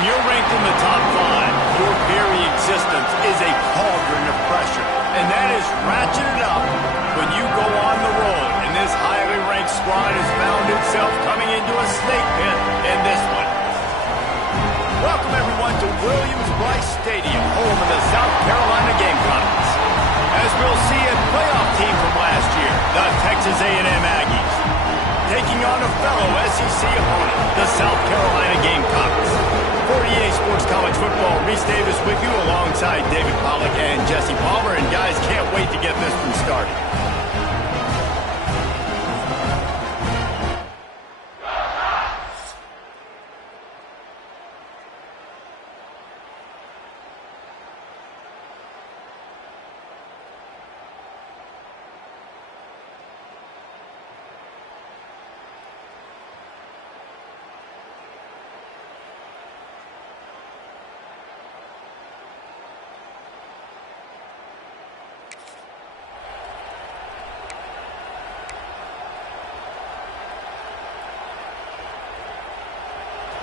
When you're ranked in the top 5, your very existence is a cauldron of pressure. And that is ratcheted up when you go on the road. And this highly ranked squad has found itself coming into a snake pit in this one. Welcome, everyone, to Williams-Brice Stadium, home of the South Carolina Gamecocks. As we'll see, a playoff team from last year, the Texas A&M Aggies, taking on a fellow SEC opponent, the South Carolina Gamecocks. 48 Sports College Football, Reese Davis with you alongside David Pollack and Jesse Palmer. And guys, can't wait to get this one started.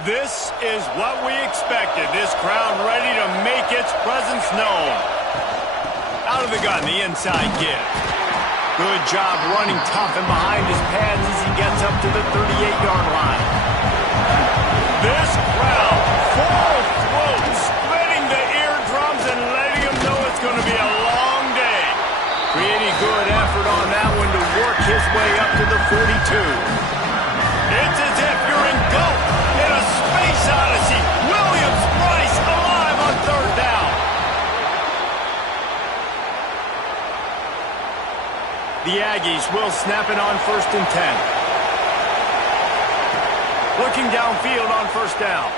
This is what we expected. This crowd ready to make its presence known. Out of the gun, the inside give. Good job running tough and behind his pads as he gets up to the 38-yard line. This crowd, full throat, splitting the eardrums and letting them know it's going to be a long day. Pretty good effort on that one to work his way up to the 42. It's as if you're engulfed in a space odyssey. Williams-Brice alive on third down. The Aggies will snap it on 1st and 10. Looking downfield on 1st down.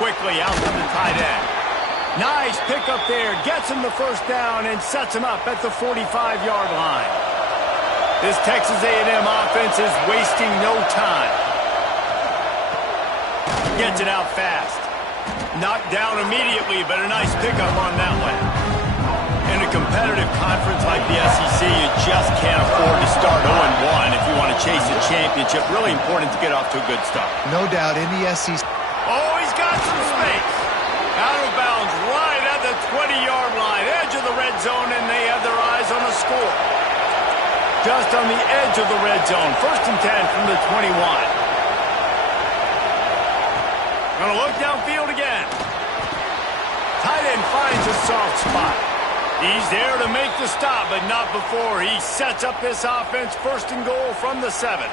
Quickly out to the tight end. Nice pickup there. Gets him the 1st down and sets him up at the 45-yard line. This Texas A&M offense is wasting no time. Gets it out fast. Knocked down immediately, but a nice pickup on that one. In a competitive conference like the SEC, you just can't afford to start 0-1 if you want to chase a championship. Really important to get off to a good start. No doubt in the SEC. Oh, he's got some space. Out of bounds right at the 20-yard line. Edge of the red zone, and they have their eyes on the score. Just on the edge of the red zone. 1st and 10 from the 21. Gonna look downfield again. Tight end finds a soft spot. He's there to make the stop, but not before he sets up this offense. 1st and goal from the 7.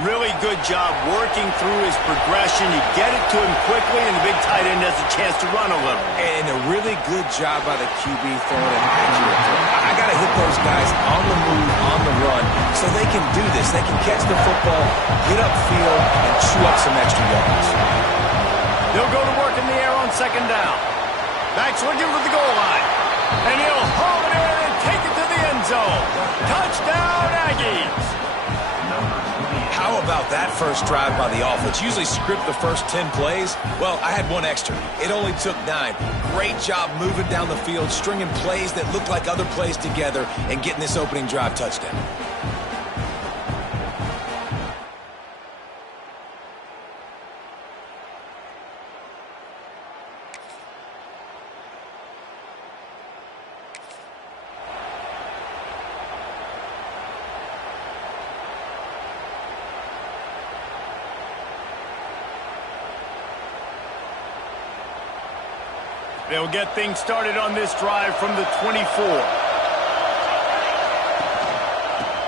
Really good job working through his progression. You get it to him quickly, and the big tight end has a chance to run a little. And a really good job by the QB throwing an accurate throw. I got to hit those guys on the move, on the run, so they can do this. They can catch the football, get upfield, and chew up some extra yards. They'll go to work in the air on 2nd down. Back's looking for the goal line. And he'll haul it in and take it to the end zone. Touchdown, Aggies! How about that first drive by the offense? Usually script the first 10 plays. Well, I had one extra. It only took 9. Great job moving down the field, stringing plays that look like other plays together, and getting this opening drive touchdown. They'll get things started on this drive from the 24.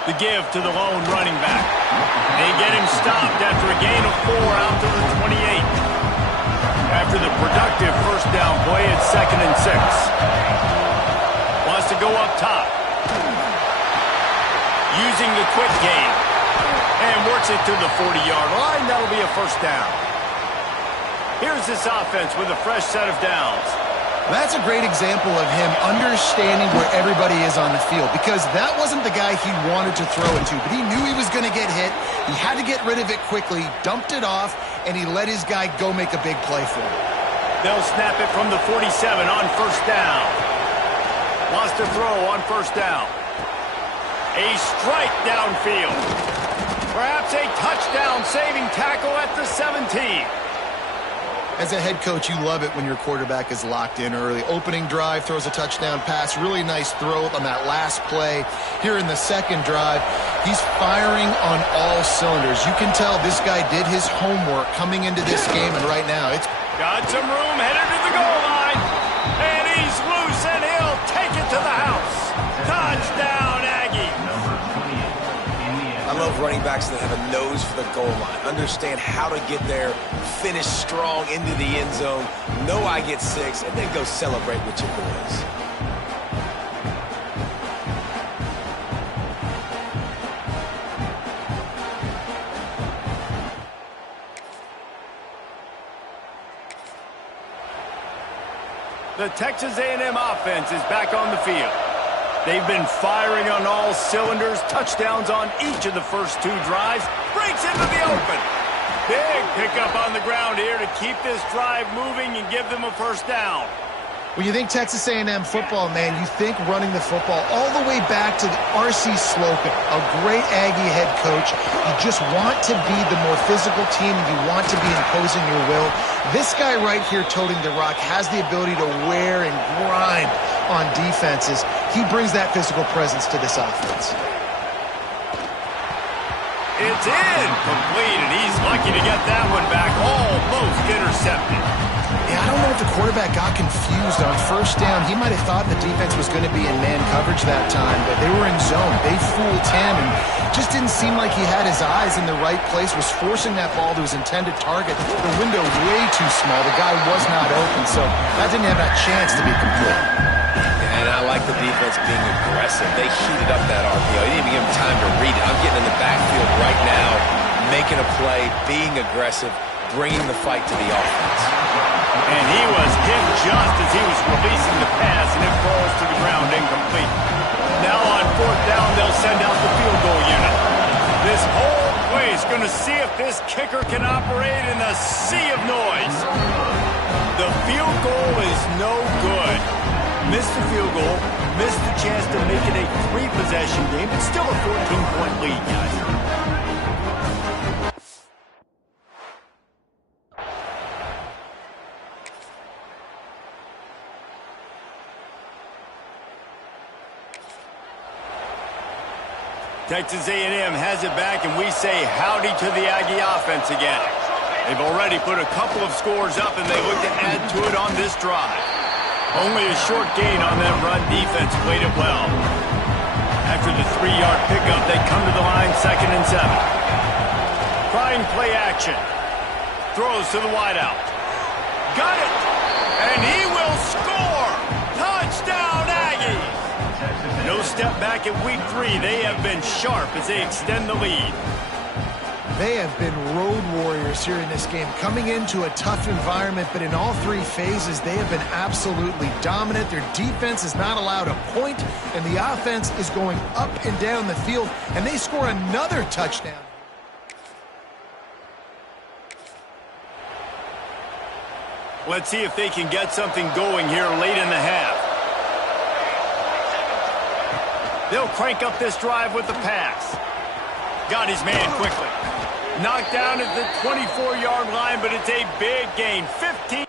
The give to the lone running back. They get him stopped after a gain of 4 out to the 28. After the productive 1st down play, it's 2nd and 6. Wants to go up top. Using the quick game. And works it to the 40-yard line. That'll be a 1st down. Here's this offense with a fresh set of downs. That's a great example of him understanding where everybody is on the field, because that wasn't the guy he wanted to throw it to, but he knew he was going to get hit. He had to get rid of it quickly, dumped it off, and he let his guy go make a big play for him. They'll snap it from the 47 on 1st down. Wants to throw on 1st down. A strike downfield. Perhaps a touchdown saving tackle at the 17. As a head coach, you love it when your quarterback is locked in early. Opening drive, throws a touchdown pass. Really nice throw on that last play. Here in the second drive, he's firing on all cylinders. You can tell this guy did his homework coming into this game, and right now it's... Got some room, headed to the goal line. And he's loose, and he'll take it to the house. Touchdown, Aggie. I love running backs that have a nose for the goal line. Understand how to get there, finish strong into the end zone, know I get 6, and then go celebrate with your boys. The Texas A&M offense is back on the field. They've been firing on all cylinders, touchdowns on each of the first 2 drives, breaks into the open. Big pickup on the ground here to keep this drive moving and give them a first down. When you think Texas A&M football, man, you think running the football all the way back to R.C. Slocum, a great Aggie head coach. You just want to be the more physical team, and you want to be imposing your will. This guy right here toting the rock has the ability to wear and grind on defenses. He brings that physical presence to this offense. It's in, complete, and he's lucky to get that one back, almost intercepted. Yeah, I don't know if the quarterback got confused on first down. He might have thought the defense was going to be in man coverage that time, but they were in zone. They fooled him, and just didn't seem like he had his eyes in the right place, was forcing that ball to his intended target. The window way too small. The guy was not open, so that didn't have that chance to be complete. And I like the defense being aggressive. They heated up that RPO. They didn't even give him time to read it. I'm getting in the backfield right now, making a play, being aggressive, bringing the fight to the offense. And he was hit just as he was releasing the pass, and it falls to the ground incomplete. Now on 4th down, they'll send out the field goal unit. This whole place going to see if this kicker can operate in the sea of noise. The field goal is no good. Missed the field goal, missed the chance to make it a 3-possession game. It's still a 14-point lead, guys. Texas A&M has it back, and we say howdy to the Aggie offense again. They've already put a couple of scores up, and they look to add to it on this drive. Only a short gain on that run. Defense played it well. After the 3-yard pickup, they come to the line 2nd and 7. Trying play action. Throws to the wideout. Got it! And he will score! Touchdown, Aggies! No step back at week 3. They have been sharp as they extend the lead. They have been road warriors here in this game, coming into a tough environment, but in all 3 phases, they have been absolutely dominant. Their defense is not allowed a point, and the offense is going up and down the field, and they score another touchdown. Let's see if they can get something going here late in the half. They'll crank up this drive with the pass. Got his man quickly. Knocked down at the 24-yard line, but it's a big gain. 15.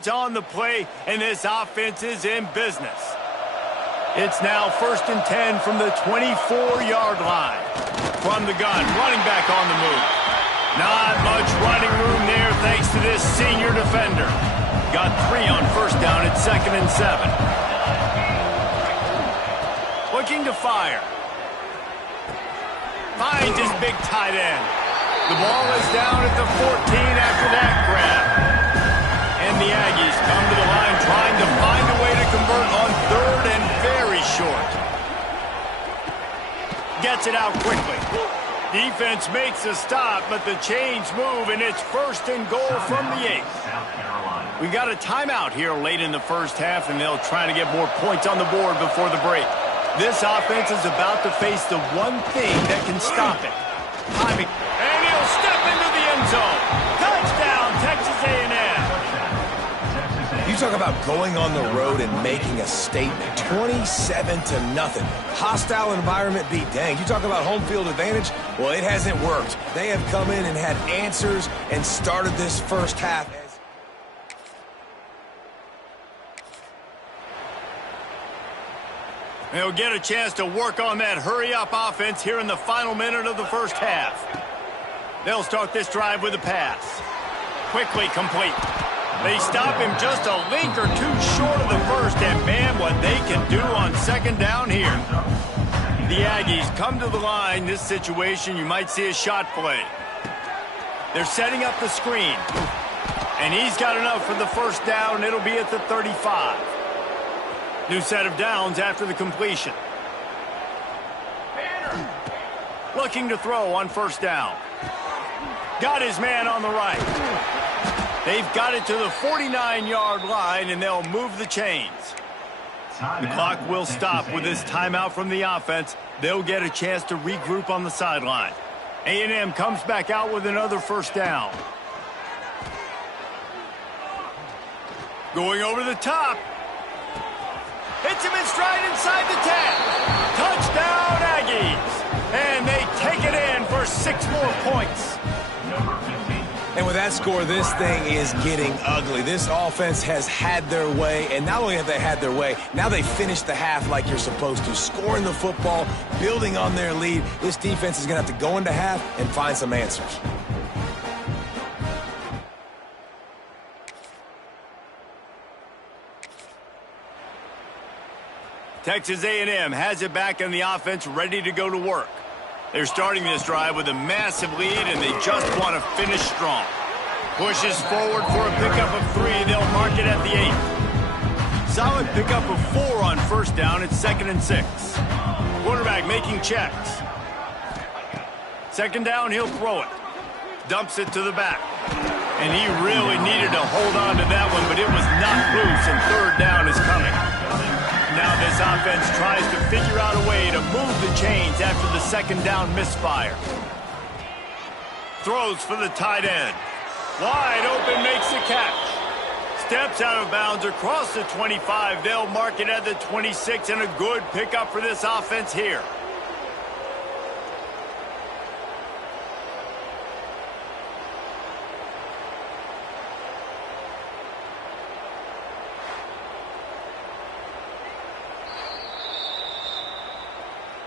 It's on the play, and this offense is in business. It's now 1st and 10 from the 24-yard line. From the gun, running back on the move. Not much running room there thanks to this senior defender. Got 3 on 1st down at 2nd and 7. Looking to fire. Finds his big tight end. The ball is down at the 14 after that grab. And the Aggies come to the line trying to find a way to convert on 3rd and very short. Gets it out quickly. Defense makes a stop, but the chains move, and it's 1st and goal from the 8. We got a timeout here late in the first half, and they'll try to get more points on the board before the break. This offense is about to face the one thing that can stop it. Timing. And he'll step into the end zone. Touchdown, Texas A&M. You talk about going on the road and making a statement. 27-0. Hostile environment be danged. You talk about home field advantage? Well, it hasn't worked. They have come in and had answers and started this first half. They'll get a chance to work on that hurry-up offense here in the final minute of the first half. They'll start this drive with a pass. Quickly complete. They stop him just a link or two short of the first, and man, what they can do on 2nd down here. The Aggies come to the line. This situation, you might see a shot play. They're setting up the screen. And he's got enough for the 1st down. It'll be at the 35. New set of downs after the completion. Looking to throw on 1st down. Got his man on the right. They've got it to the 49-yard line, and they'll move the chains. The clock will stop with this timeout from the offense. They'll get a chance to regroup on the sideline. A&M comes back out with another 1st down. Going over the top. Hits him in stride inside the 10. Touchdown, Aggies. And they take it in for 6 more points. And with that score, this thing is getting ugly. This offense has had their way, and not only have they had their way, now they finish the half like you're supposed to, scoring the football, building on their lead. This defense is going to have to go into half and find some answers. Texas A&M has it back in the offense, ready to go to work. They're starting this drive with a massive lead, and they just want to finish strong. Pushes forward for a pickup of 3. They'll mark it at the 8. Solid pickup of 4 on 1st down. It's 2nd and 6. Quarterback making checks. 2nd down, he'll throw it. Dumps it to the back. And he really needed to hold on to that one, but it was not loose, and 3rd down is coming. Now this offense tries to figure out a way to move the chains after the 2nd down misfire. Throws for the tight end. Wide open, makes the catch. Steps out of bounds across the 25. They'll mark it at the 26, and a good pickup for this offense here.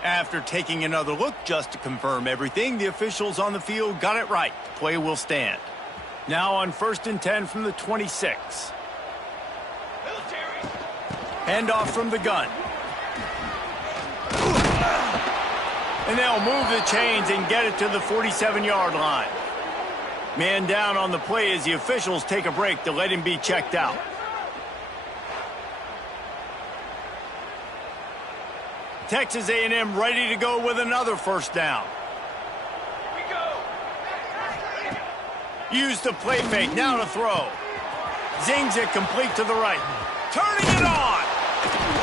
After taking another look just to confirm everything, the officials on the field got it right. The play will stand. Now on 1st and 10 from the 26. Handoff from the gun. And they'll move the chains and get it to the 47-yard line. Man down on the play as the officials take a break to let him be checked out. Texas A&M ready to go with another 1st down. Use the play fake, now to throw. Zings it complete to the right. Turning it on!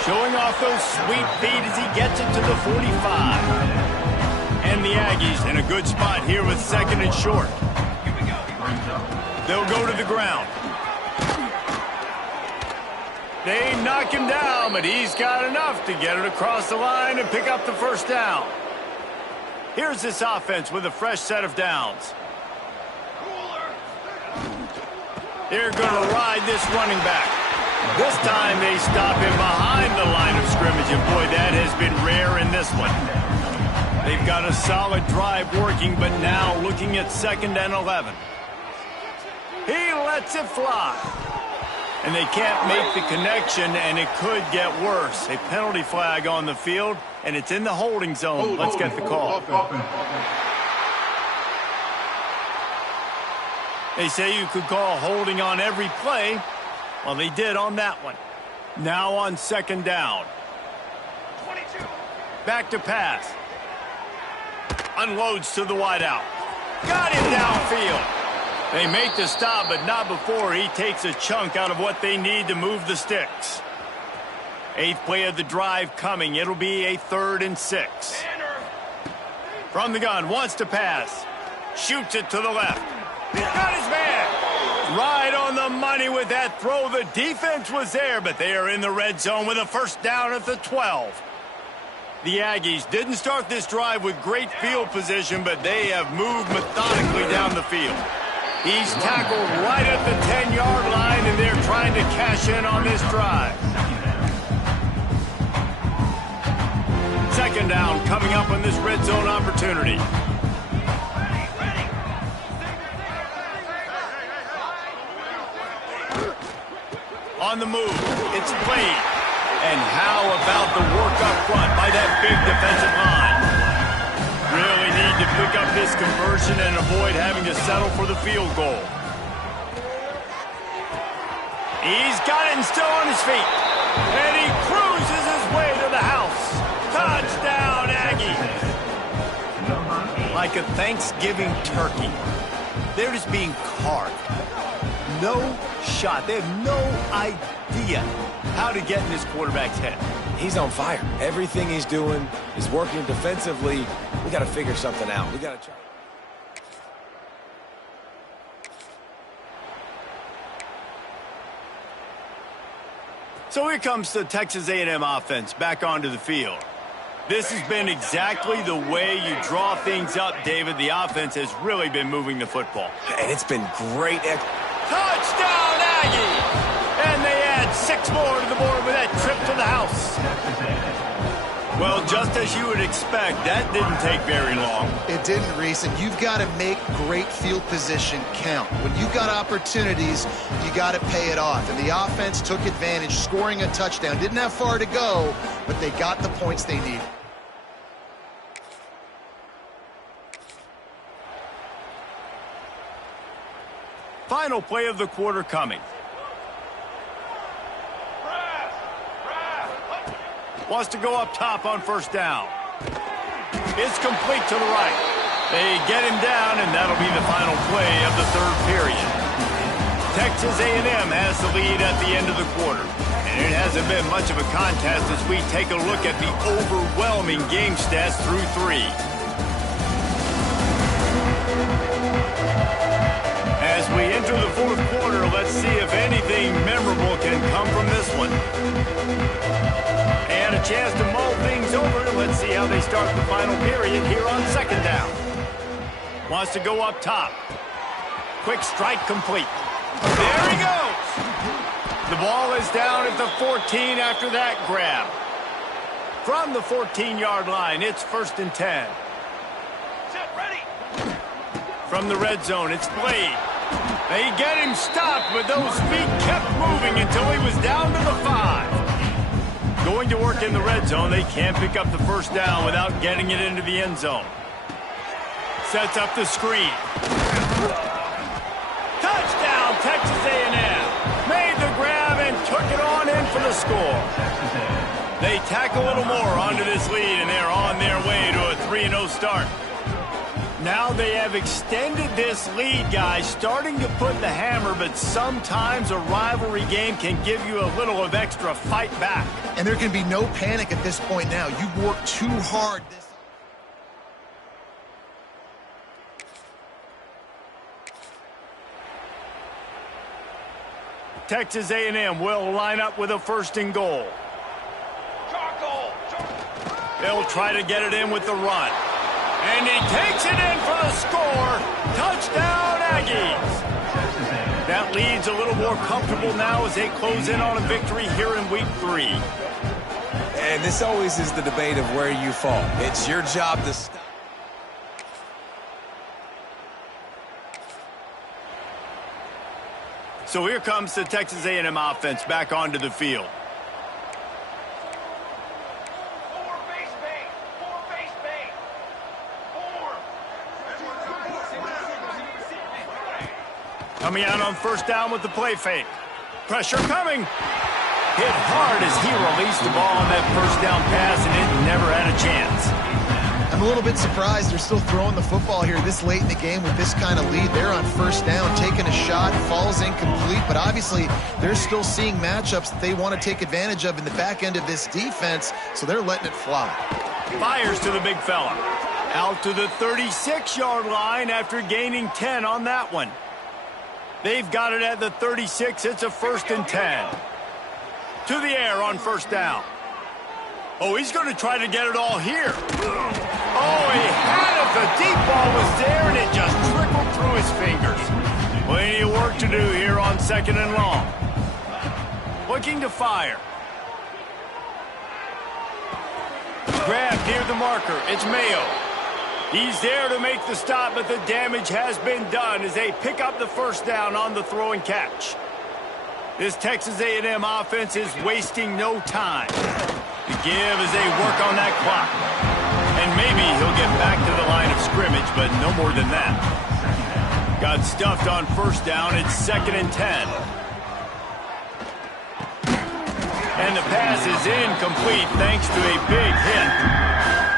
Showing off those sweet feet as he gets it to the 45. And the Aggies in a good spot here with 2nd and short. They'll go to the ground. They knock him down, but he's got enough to get it across the line and pick up the 1st down. Here's this offense with a fresh set of downs. They're going to ride this running back. This time they stop him behind the line of scrimmage, and boy, that has been rare in this one. They've got a solid drive working, but now looking at 2nd and 11. He lets it fly. And they can't make the connection, and it could get worse. A penalty flag on the field, and it's in the holding zone. Let's get the call. They say you could call holding on every play. Well, they did on that one. Now on 2nd down. 22. Back to pass. Unloads to the wideout. Got him downfield. They make the stop, but not before he takes a chunk out of what they need to move the sticks. 8th play of the drive coming. It'll be a 3rd and 6. From the gun, wants to pass. Shoots it to the left. Got his man. Right on the money with that throw. The defense was there, but they are in the red zone with a 1st down at the 12. The Aggies didn't start this drive with great field position, but they have moved methodically down the field. He's tackled right at the 10-yard line, and they're trying to cash in on this drive. 2nd down coming up on this red zone opportunity. On the move, it's played. And how about the work up front by that big defensive line? Really need to pick up this conversion and avoid having to settle for the field goal. He's got it and still on his feet. And he cruises his way to the house. Touchdown, Aggies. Like a Thanksgiving turkey. They're just being carved. No shot. They have no idea how to get in this quarterback's head. He's on fire. Everything he's doing is working defensively. We got to figure something out. We got to try. So here comes the Texas A&M offense back onto the field. This has been exactly the way you draw things up, David. The offense has really been moving the football. And it's been great. Touchdown, Aggies! And they add 6 more to the board with that trip to the house. Well, just as you would expect, that didn't take very long. It didn't, Reese, and you've got to make great field position count. When you've got opportunities, you got to pay it off. And the offense took advantage, scoring a touchdown. Didn't have far to go, but they got the points they needed. Final play of the quarter coming. Wants to go up top on 1st down. It's complete to the right. They get him down, and that'll be the final play of the 3rd period. Texas A&M has the lead at the end of the quarter. And it hasn't been much of a contest as we take a look at the overwhelming game stats through 3. As we enter the 4th quarter, let's see if anything memorable can come from this one. And a chance to mull things over. Let's see how they start the final period here on 2nd down. Wants to go up top. Quick strike complete. There he goes. The ball is down at the 14 after that grab. From the 14-yard line, it's 1st and 10. Set, ready. From the red zone, it's Blade. They get him stopped, but those feet kept moving until he was down to the 5. Going to work in the red zone, they can't pick up the 1st down without getting it into the end zone. Sets up the screen. Touchdown, Texas A&M. Made the grab and took it on in for the score. They tack a little more onto this lead, and they're on their way to a 3-0 start. Now they have extended this lead, guys, starting to put the hammer, but sometimes a rivalry game can give you a little of extra fight back. And there can be no panic at this point now. You've worked too hard. Texas A&M will line up with a 1st and goal. They'll try to get it in with the run. And he takes it in for the score. Touchdown, Aggies. That lead's a little more comfortable now as they close in on a victory here in Week 3. And this always is the debate of where you fall. It's your job to stop. So here comes the Texas A&M offense back onto the field. Coming out on first down with the play fake. Pressure coming. Hit hard as he released the ball on that first down pass, and it never had a chance. I'm a little bit surprised they're still throwing the football here this late in the game with this kind of lead. They're on first down, taking a shot, falls incomplete, but obviously they're still seeing matchups that they want to take advantage of in the back end of this defense, so they're letting it fly. Fires to the big fella. Out to the 36-yard line after gaining 10 on that one. They've got it at the 36. It's a 1st and 10. To the air on first down. Oh, he's going to try to get it all here. Oh, he had it. The deep ball was there, and it just trickled through his fingers. Plenty of work to do here on 2nd and long. Looking to fire. Grab near the marker. It's Mayo. He's there to make the stop, but the damage has been done as they pick up the first down on the throw and catch. This Texas A&M offense is wasting no time. The give as they work on that clock. And maybe he'll get back to the line of scrimmage, but no more than that. Got stuffed on first down. It's 2nd and 10. And the pass is incomplete thanks to a big hit.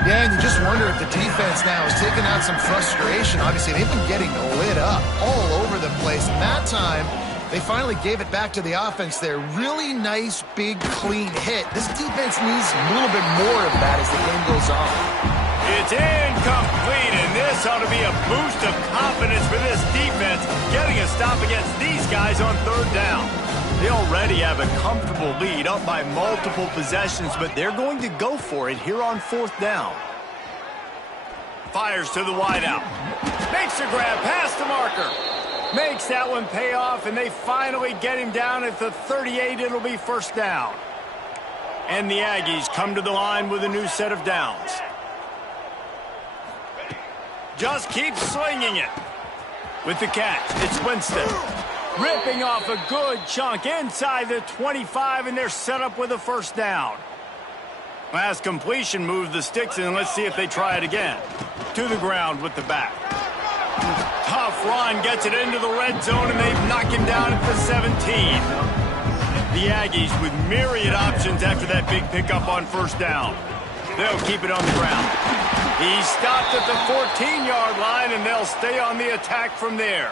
Yeah, and you just wonder if the defense now is taking out some frustration. Obviously, they've been getting lit up all over the place. And that time, they finally gave it back to the offense there. Really nice, big, clean hit. This defense needs a little bit more of that as the game goes on. It's incomplete, and this ought to be a boost of confidence for this defense, getting a stop against these guys on 3rd down. They already have a comfortable lead up by multiple possessions, but they're going to go for it here on 4th down. Fires to the wideout. Makes a grab past the marker. Makes that one pay off, and they finally get him down at the 38. It'll be first down. And the Aggies come to the line with a new set of downs. Just keep slinging it. With the catch, it's Winston. Ripping off a good chunk inside the 25, and they're set up with a first down. Last completion moved the sticks, and let's see if they try it again. To the ground with the back. Tough run, gets it into the red zone, and they knock him down at the 17. The Aggies with myriad options after that big pickup on first down. They'll keep it on the ground. He stopped at the 14-yard line, and they'll stay on the attack from there.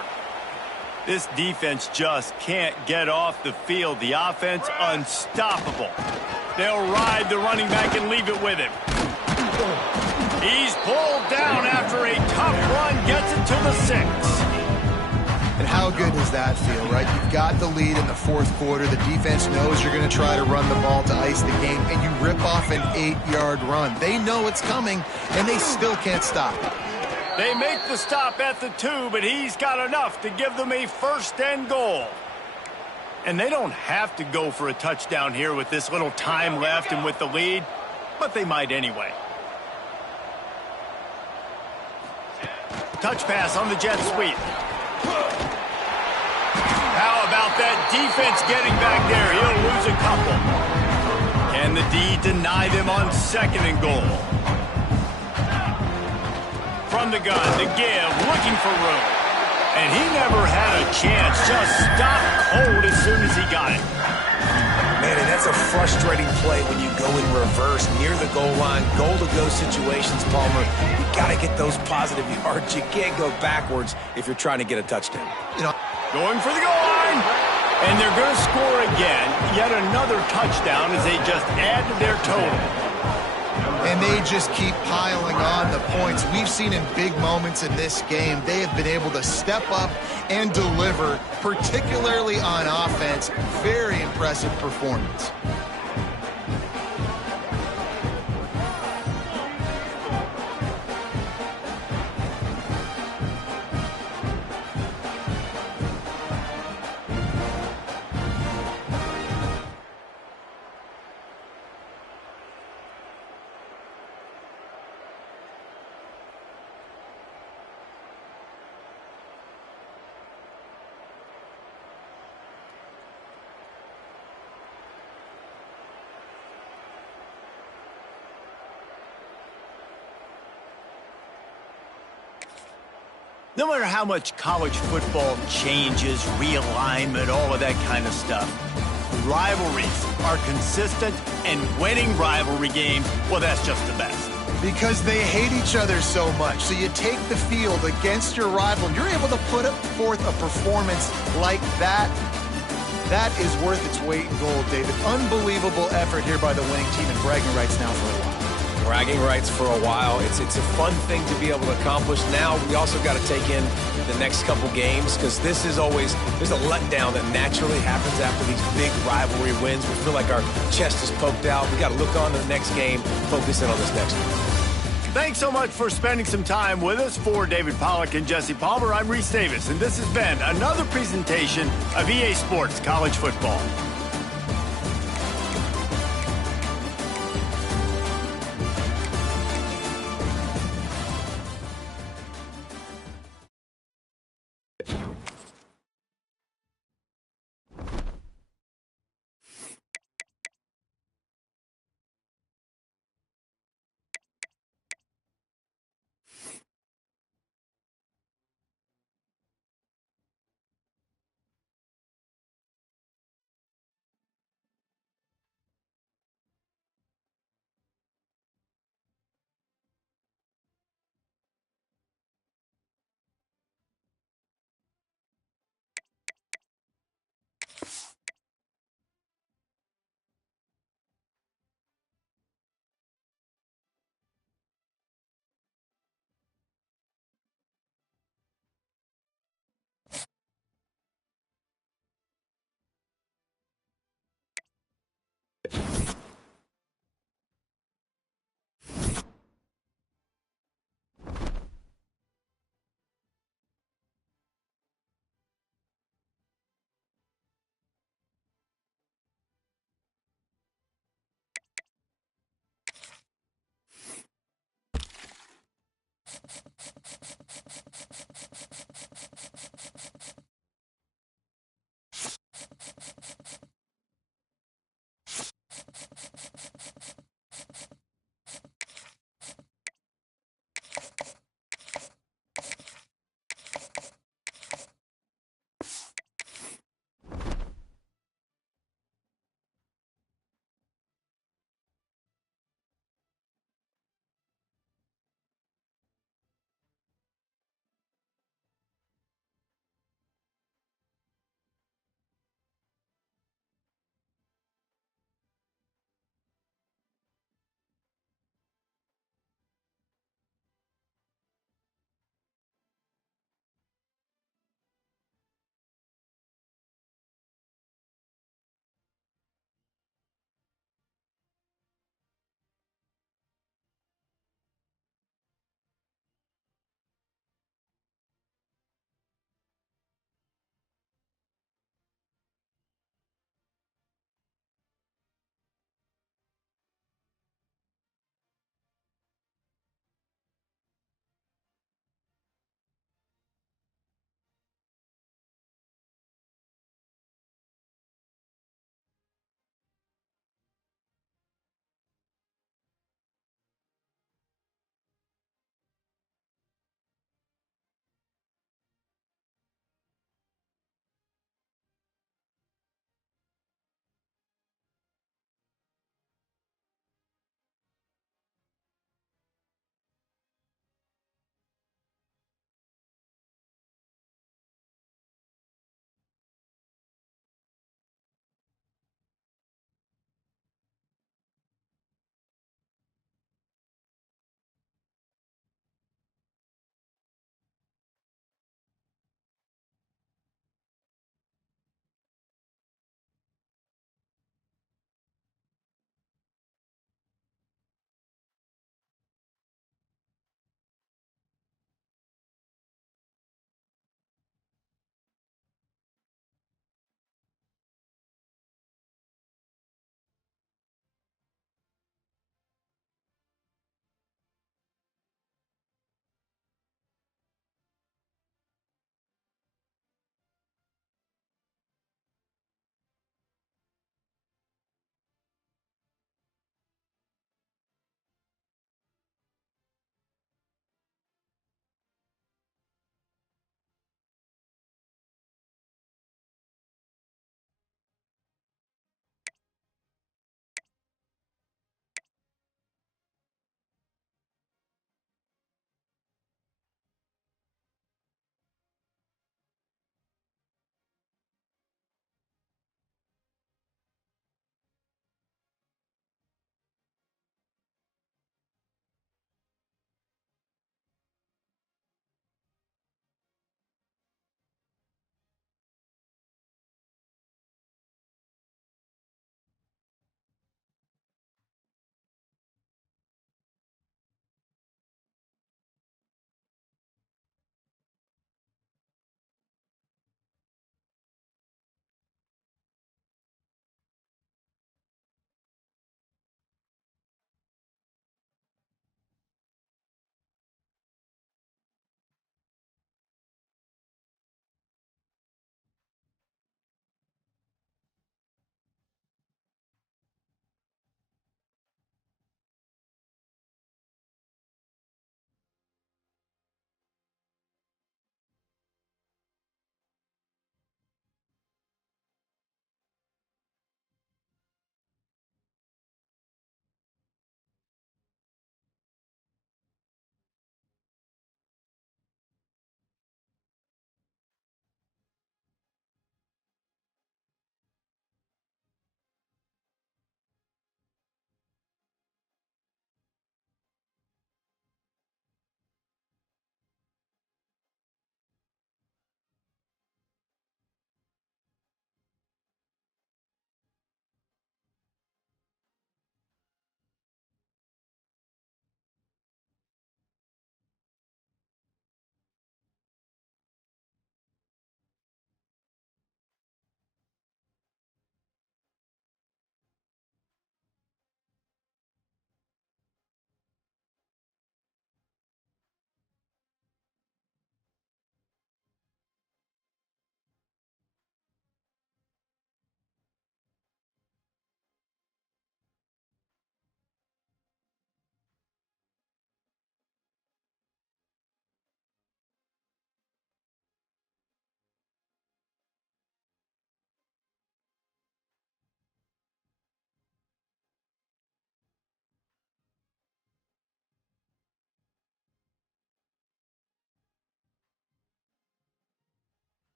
This defense just can't get off the field. The offense unstoppable. They'll ride the running back and leave it with him. He's pulled down after a tough run, gets it to the 6. And how good does that feel, right? You've got the lead in the 4th quarter. The defense knows you're going to try to run the ball to ice the game, and you rip off an 8-yard run. They know it's coming, and they still can't stop it. They make the stop at the 2, but he's got enough to give them a 1st and goal. And they don't have to go for a touchdown here with this little time left and with the lead, but they might anyway. Touch pass on the jet sweep. How about that defense getting back there? He'll lose a couple. Can the D deny them on 2nd and goal? From the gun, the give, looking for room. And he never had a chance, just stopped cold as soon as he got it. Man, and that's a frustrating play when you go in reverse near the goal line, goal-to-go situations, Palmer. You got to get those positive yards. You can't go backwards if you're trying to get a touchdown. Going for the goal line. And they're going to score again. Yet another touchdown as they just add to their total. And they just keep piling on the points. We've seen in big moments in this game, they have been able to step up and deliver, particularly on offense. Very impressive performance. No matter how much college football changes, realignment, all of that kind of stuff, rivalries are consistent, and winning rivalry games, well, that's just the best. Because they hate each other so much. So you take the field against your rival, and you're able to put forth a performance like that. That is worth its weight in gold, David. Unbelievable effort here by the winning team, and bragging rights now for a while. Bragging rights for a while. It's a fun thing to be able to accomplish. Now we also got to take in the next couple games, because this is always, there's a letdown that naturally happens after these big rivalry wins. We feel like our chest is poked out. We got to look on to the next game, focus in on this next one. Thanks so much for spending some time with us. For David Pollack and Jesse Palmer, I'm Reese Davis, and this has been another presentation of EA Sports College Football.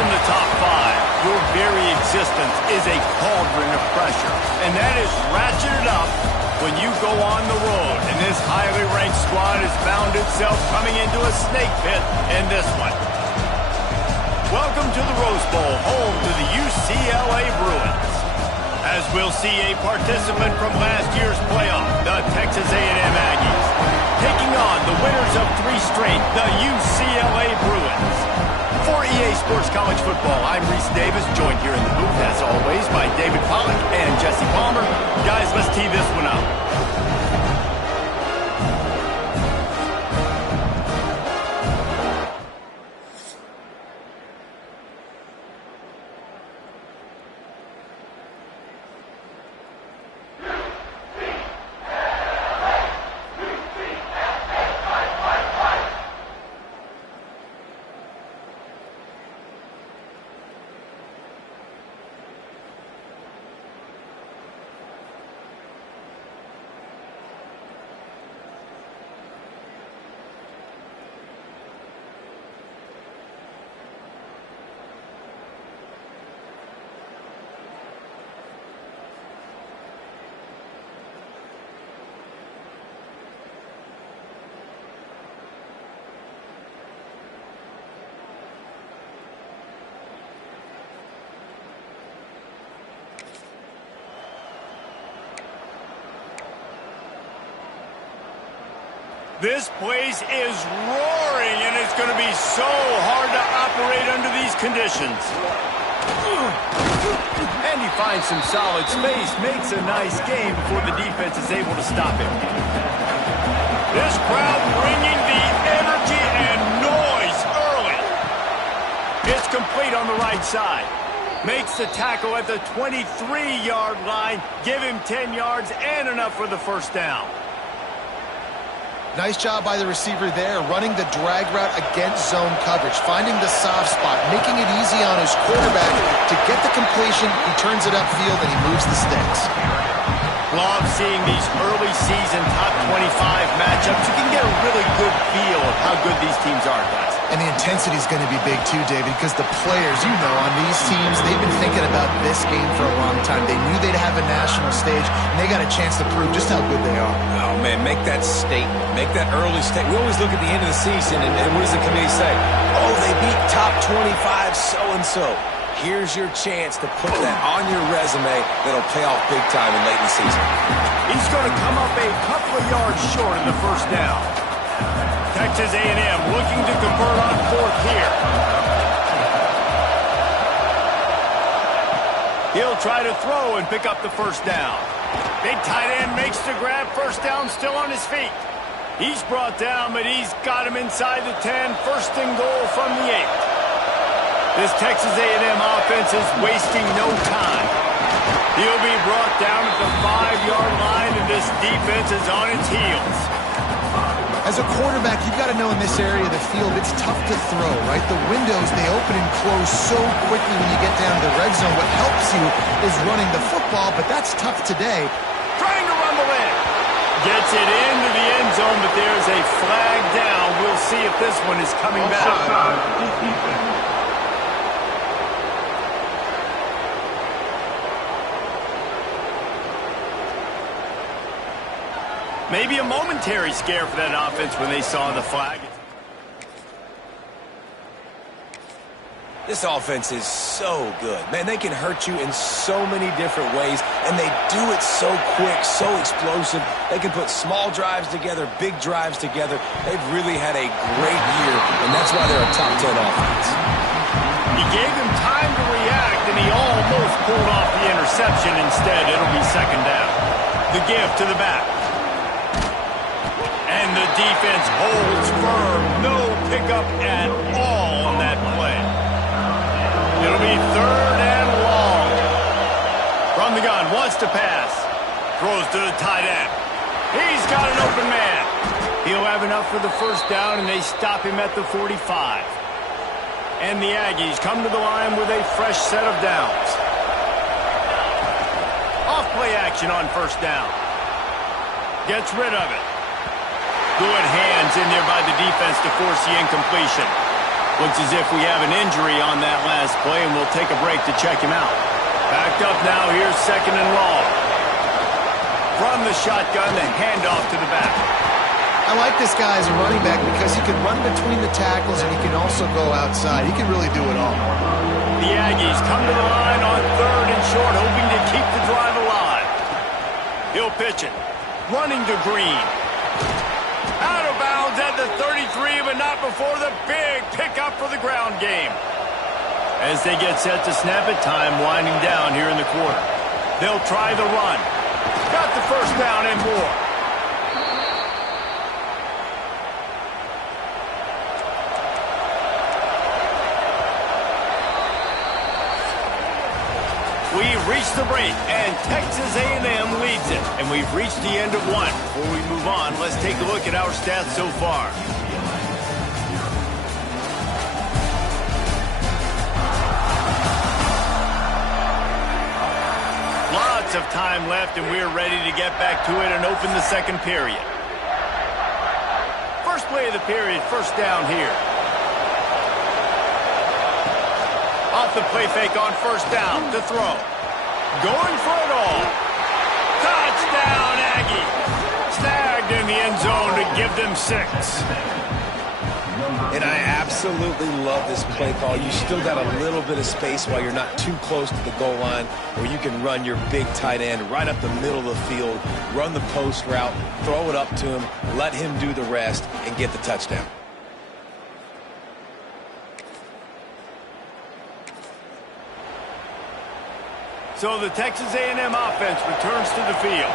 in the top five, your very existence is a cauldron of pressure. And that is ratcheted up when you go on the road. And this highly ranked squad has found itself coming into a snake pit in this one. Welcome to the Rose Bowl, home to the UCLA Bruins. As we'll see a participant from last year's playoff, the Texas A&M Aggies, taking on the winners of 3 straight, the UCLA Bruins. For EA Sports College Football, I'm Reese Davis, joined here in the booth, as always, by David Pollack and Jesse Palmer. Guys, let's tee this one up. This place is roaring, and it's going to be so hard to operate under these conditions. And he finds some solid space, makes a nice game before the defense is able to stop him. This crowd bringing the energy and noise early. It's complete on the right side. Makes the tackle at the 23-yard line. Give him 10 yards and enough for the first down. Nice job by the receiver there, running the drag route against zone coverage, finding the soft spot, making it easy on his quarterback to get the completion. He turns it upfield and he moves the sticks. Love seeing these early season top 25 matchups. You can get a really good feel of how good these teams are, guys. And the intensity is going to be big too, David, because the players, you know, on these teams, they've been thinking about this game for a long time. They knew they'd have a national stage, and they got a chance to prove just how good they are. Oh, man, make that statement. Make that early statement. We always look at the end of the season, and what does the committee say? Oh, they beat top 25 so-and-so. Here's your chance to put that on your resume that'll pay off big time in late in the season. He's going to come up a couple of yards short in the first down. Texas A&M looking to convert on 4th here. He'll try to throw and pick up the first down. Big tight end makes the grab. First down, still on his feet. He's brought down, but he's got him inside the 10. First and goal from the 8. This Texas A&M offense is wasting no time. He'll be brought down at the 5-yard line, and this defense is on its heels. As a quarterback, you've got to know in this area of the field, it's tough to throw, right? The windows, they open and close so quickly when you get down to the red zone. What helps you is running the football, but that's tough today. Trying to rumble in. Gets it into the end zone, but there's a flag down. We'll see if this one is coming back. Maybe a momentary scare for that offense when they saw the flag. This offense is so good. Man, they can hurt you in so many different ways, and they do it so quick, so explosive. They can put small drives together, big drives together. They've really had a great year, and that's why they're a top 10 offense. He gave him time to react, and he almost pulled off the interception. Instead, it'll be second down. The give to the back. And the defense holds firm. No pickup at all on that play. It'll be 3rd and long. From the gun, wants to pass. Throws to the tight end. He's got an open man. He'll have enough for the first down, and they stop him at the 45. And the Aggies come to the line with a fresh set of downs. Off-play action on first down. Gets rid of it. Good hands in there by the defense to force the incompletion. Looks as if we have an injury on that last play, and we'll take a break to check him out. Backed up now, here's 2nd and long. From the shotgun, the handoff to the back. I like this guy as a running back because he can run between the tackles and he can also go outside. He can really do it all. The Aggies come to the line on 3rd and short, hoping to keep the drive alive. He'll pitch it. Running to Green. Out of bounds at the 33, but not before the big pickup for the ground game. As they get set to snap it, time winding down here in the quarter. They'll try the run. Got the first down and more. We've reached the break, and Texas A&M leads it. And we've reached the end of one. Before we move on, let's take a look at our stats so far. Lots of time left, and we're ready to get back to it and open the second period. First play of the period, first down here. Off the play fake on first down to throw. Going for it all. Touchdown, Aggie. Snagged in the end zone to give them 6. And I absolutely love this play call. You still got a little bit of space while you're not too close to the goal line where you can run your big tight end right up the middle of the field, run the post route, throw it up to him, let him do the rest, and get the touchdown. So the Texas A&M offense returns to the field.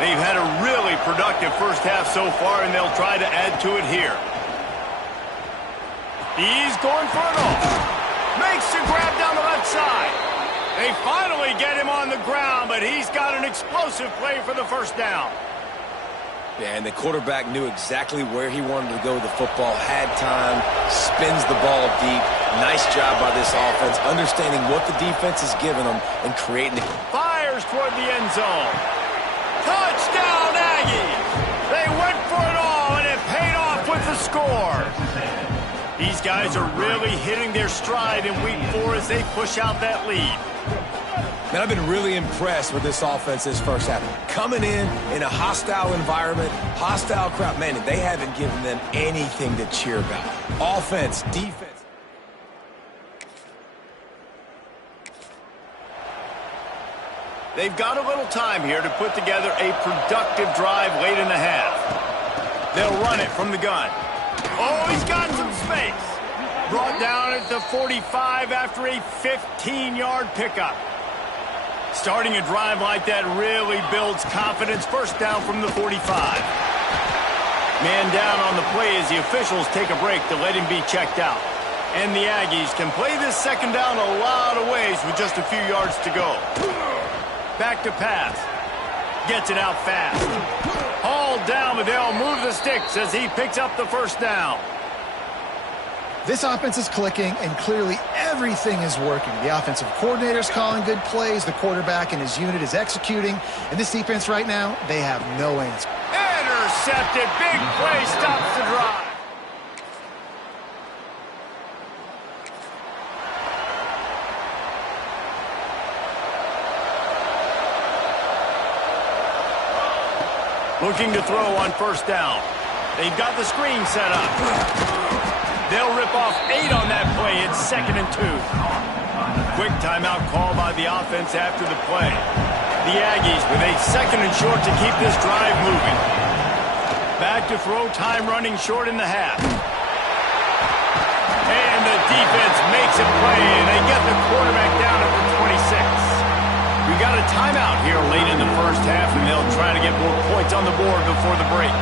They've had a really productive first half so far, and they'll try to add to it here. He's going for it all. Makes the grab down the left side. They finally get him on the ground, but he's got an explosive play for the first down. Yeah, and the quarterback knew exactly where he wanted to go with the football, had time, spins the ball deep. Nice job by this offense, understanding what the defense is giving them and creating it. Fires toward the end zone. Touchdown, Aggies! They went for it all, and it paid off with the score. These guys are really hitting their stride in week 4 as they push out that lead. Man, I've been really impressed with this offense this first half. Coming in a hostile environment, hostile crowd. Man, they haven't given them anything to cheer about. Offense, defense. They've got a little time here to put together a productive drive late in the half. They'll run it from the gun. Oh, he's got some space. Brought down at the 45 after a 15-yard pickup. Starting a drive like that really builds confidence. First down from the 45. Man down on the play as the officials take a break to let him be checked out. And the Aggies can play this second down a lot of ways with just a few yards to go. Back to pass. Gets it out fast. Hauled down, but they'll move the sticks as he picks up the first down. This offense is clicking, and clearly everything is working. The offensive coordinator's calling good plays. The quarterback and his unit is executing. And this defense right now, they have no answer. Intercepted. Big play stops the drive. Looking to throw on first down. They've got the screen set up. They'll rip off 8 on that play. It's 2nd and 2. Quick timeout call by the offense after the play. The Aggies with a 2nd and short to keep this drive moving. Back to throw, time running short in the half. And the defense makes a play, and they get the quarterback down at the 26. We got a timeout here late in the first half, and they'll try to get more points on the board before the break.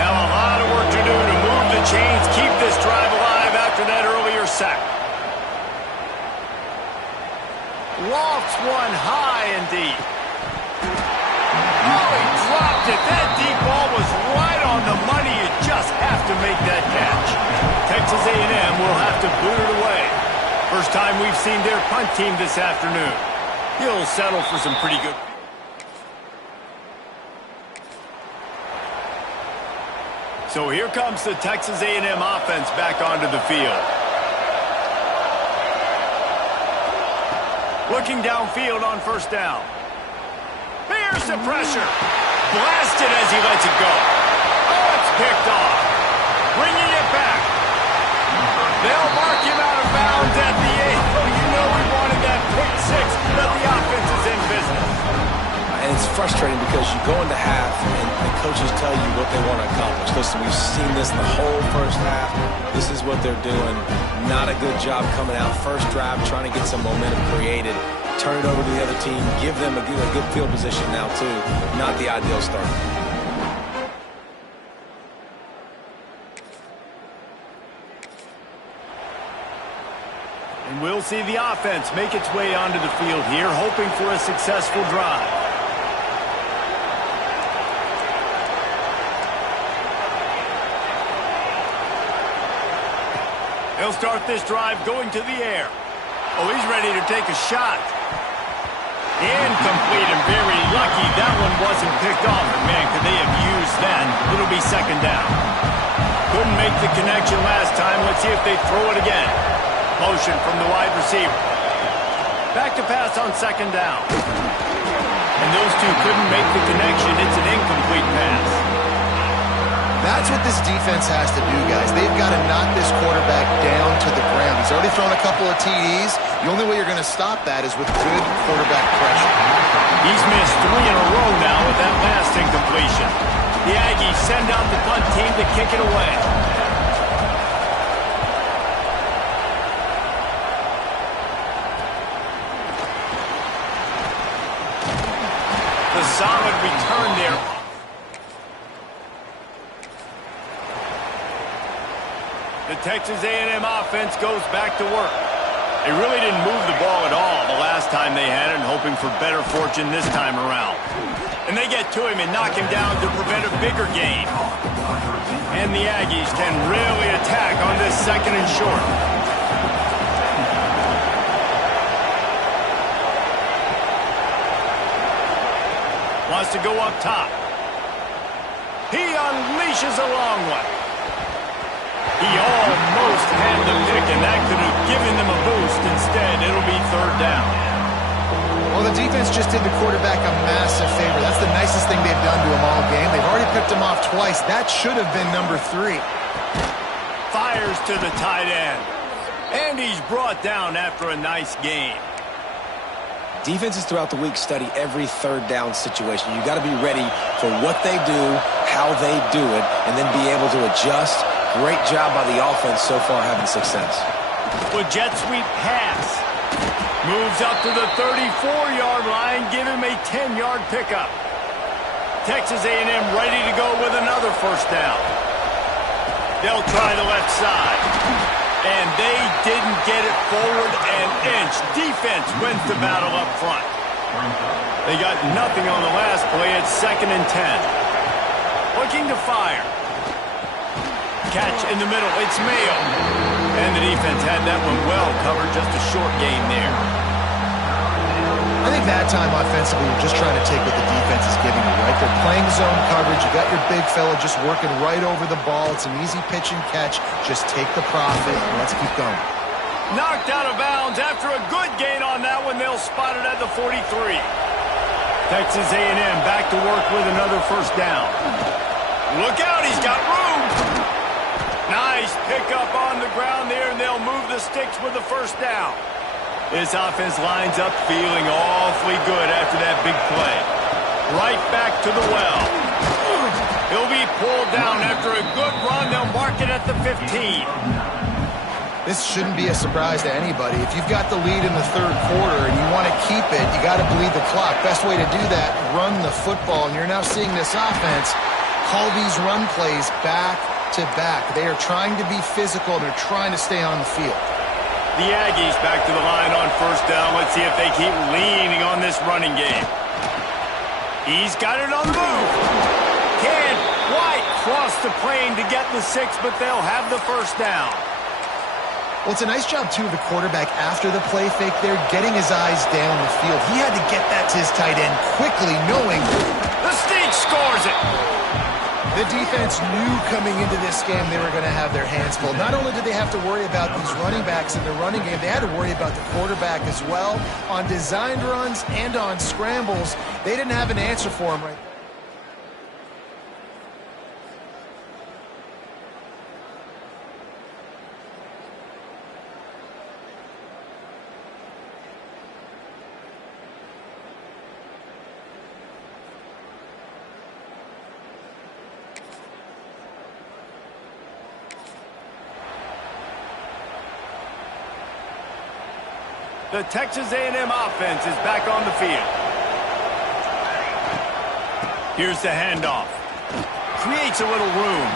Now a lot of work to do to move the chains, keep this drive alive after that earlier sack. Lofts one high and deep. Oh, he dropped it. That deep ball was right on the money. You just have to make that catch. Texas A&M will have to boot it away. First time we've seen their punt team this afternoon. He'll settle for some pretty good. So here comes the Texas A&M offense back onto the field. Looking downfield on first down. Bears the pressure. Blasted as he lets it go. Oh, it's picked off. Bringing it back. They'll mark him out of bounds at the 8. Oh, you know we wanted that pick 6, but the offense is in business. And it's frustrating because you go into half and the coaches tell you what they want to accomplish. Listen, we've seen this the whole first half. This is what they're doing. Not a good job coming out first drive, trying to get some momentum created. Turn it over to the other team. Give them a good field position now, too. Not the ideal start. And we'll see the offense make its way onto the field here, hoping for a successful drive. They'll start this drive going to the air. Oh, he's ready to take a shot. Incomplete, and very lucky that one wasn't picked off. And man, could they have used that? It'll be second down. Couldn't make the connection last time. Let's see if they throw it again. Motion from the wide receiver. Back to pass on second down. And those two couldn't make the connection. It's an incomplete pass. That's what this defense has to do, guys. They've got to knock this quarterback down to the ground. He's already thrown a couple of TDs. The only way you're going to stop that is with good quarterback pressure. He's missed 3 in a row now with that last incompletion. The Aggies send out the punt team to kick it away. The solid return there. The Texas A&M offense goes back to work. They really didn't move the ball at all the last time they had it, and hoping for better fortune this time around. And they get to him and knock him down to prevent a bigger gain. And the Aggies can really attack on this second and short. Wants to go up top. He unleashes a long one. He almost had the pick, and that could have given them a boost. Instead, it'll be third down. Well, the defense just did the quarterback a massive favor. That's the nicest thing they've done to him all game. They've already picked him off twice. That should have been number 3. Fires to the tight end. And he's brought down after a nice gain. Defenses throughout the week study every third down situation. You got to be ready for what they do, how they do it, and then be able to adjust. Great job by the offense so far having success. With jet sweep pass. Moves up to the 34-yard line. Give him a 10-yard pickup. Texas A&M ready to go with another first down. They'll try the left side. And they didn't get it forward an inch. Defense wins the battle up front. They got nothing on the last play. It's 2nd and 10. Looking to fire. Catch in the middle. It's Mayo. And the defense had that one well covered. Just a short gain there. I think that time offensively, you're just trying to take what the defense is giving you, right? They're playing zone coverage. You got your big fella just working right over the ball. It's an easy pitch and catch. Just take the profit and let's keep going. Knocked out of bounds after a good gain on that one. They'll spot it at the 43. Texas A&M back to work with another first down. Look out, he's got room. Nice pickup on the ground there, and they'll move the sticks with the first down. This offense lines up feeling awfully good after that big play. Right back to the well. He'll be pulled down after a good run. They'll mark it at the 15. This shouldn't be a surprise to anybody. If you've got the lead in the third quarter and you want to keep it, you got to bleed the clock. Best way to do that, run the football. And you're now seeing this offense call these run plays back to back. They are trying to be physical. They're trying to stay on the field. The Aggies back to the line on first down. Let's see if they keep leaning on this running game. He's got it on the move. Can't quite cross the plane to get the 6, but they'll have the first down. Well, it's a nice job, too, of the quarterback after the play fake there, getting his eyes down the field. He had to get that to his tight end quickly, knowing the sneak scores it. The defense knew coming into this game they were going to have their hands full. Not only did they have to worry about these running backs in the running game, they had to worry about the quarterback as well. On designed runs and on scrambles, they didn't have an answer for him right there. The Texas A&M offense is back on the field. Here's the handoff. Creates a little room.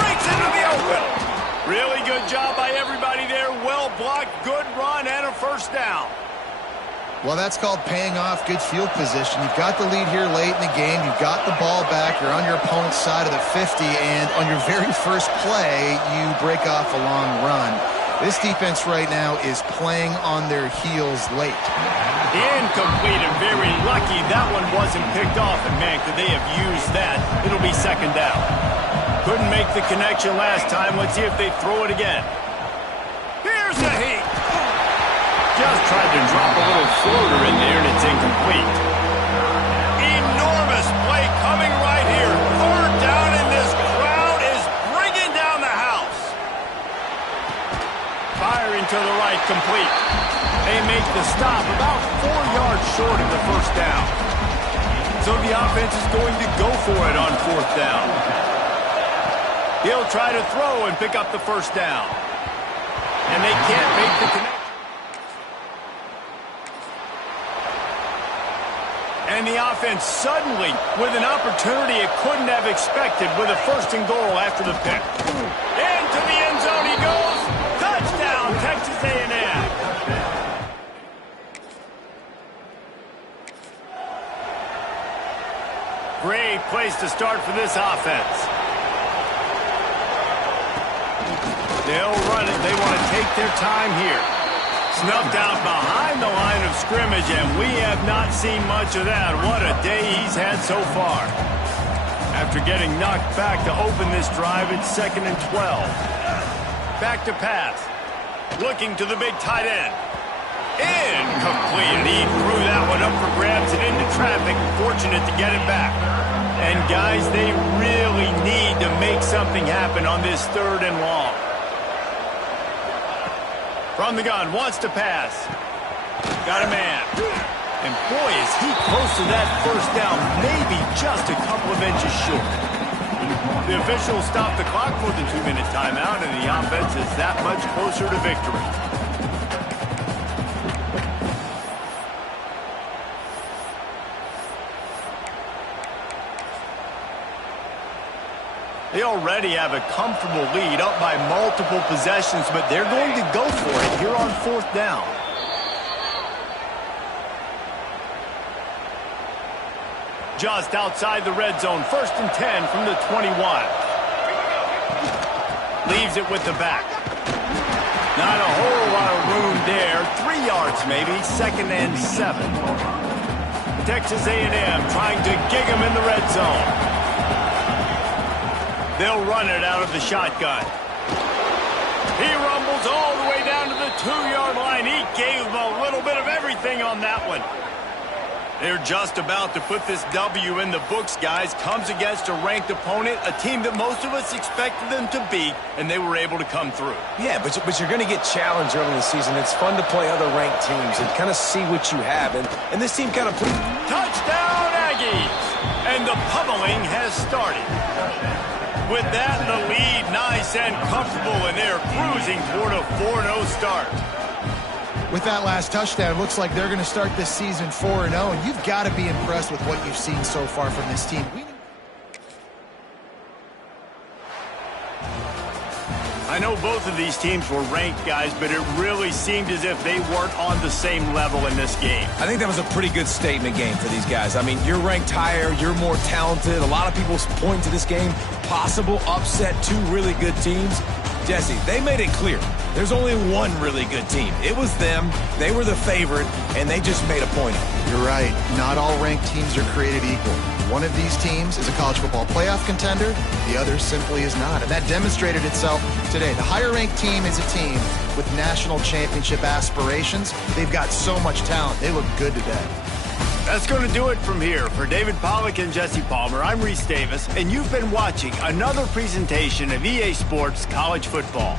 Breaks into the open. Really good job by everybody there. Well blocked, good run, and a first down. Well, that's called paying off good field position. You've got the lead here late in the game. You've got the ball back. You're on your opponent's side of the 50, and on your very first play, you break off a long run. This defense right now is playing on their heels late. Incomplete and very lucky that one wasn't picked off. And, man, could they have used that? It'll be second down. Couldn't make the connection last time. Let's see if they throw it again. Here's the heat. Just tried to drop a little floater in there, and it's incomplete. Enormous play coming right here. Third down, and this crowd is bringing down the house. Firing to the right, complete. They make the stop about 4 yards short of the first down. So the offense is going to go for it on fourth down. He'll try to throw and pick up the first down. And they can't make the connection. And the offense suddenly, with an opportunity it couldn't have expected, with a first and goal after the pick. Into the end zone he goes. Touchdown, Texas A&M. Great place to start for this offense. They'll run it. They want to take their time here. Snuffed out behind the line of scrimmage, and we have not seen much of that. What a day he's had so far. After getting knocked back to open this drive, it's 2nd and 12. Back to pass. Looking to the big tight end. Incomplete. He threw that one up for grabs and into traffic. Fortunate to get it back. And, guys, they really need to make something happen on this 3rd and long. From the gun, wants to pass. Got a man. And boy, is he close to that first down, maybe just a couple of inches short. The officials stopped the clock for the 2-minute timeout, and the offense is that much closer to victory. They already have a comfortable lead, up by multiple possessions, but they're going to go for it here on 4th down. Just outside the red zone, 1st and 10 from the 21. Leaves it with the back. Not a whole lot of room there. 3 yards maybe, 2nd and 7. Texas A&M trying to gig him in the red zone. They'll run it out of the shotgun. He rumbles all the way down to the 2-yard line. He gave him a little bit of everything on that one. They're just about to put this W in the books, guys. Comes against a ranked opponent, a team that most of us expected them to beat, and they were able to come through. Yeah, but you're going to get challenged early in the season. It's fun to play other ranked teams and kind of see what you have. And this team kind of put... Touchdown, Aggies! And the pummeling has started. With that, the lead nice and comfortable, and they're cruising toward a 4-0 start. With that last touchdown, looks like they're going to start this season 4-0, and you've got to be impressed with what you've seen so far from this team. I know both of these teams were ranked, guys, but it really seemed as if they weren't on the same level in this game. I think that was a pretty good statement game for these guys. I mean, you're ranked higher, you're more talented. A lot of people point to this game, possible upset, 2 really good teams. Jesse, they made it clear. There's only one really good team. It was them. They were the favorite, and they just made a point of it. You're right. Not all ranked teams are created equal. One of these teams is a college football playoff contender. The other simply is not. And that demonstrated itself today. The higher-ranked team is a team with national championship aspirations. They've got so much talent. They look good today. That's going to do it from here. For David Pollack and Jesse Palmer, I'm Reese Davis, and you've been watching another presentation of EA Sports College Football.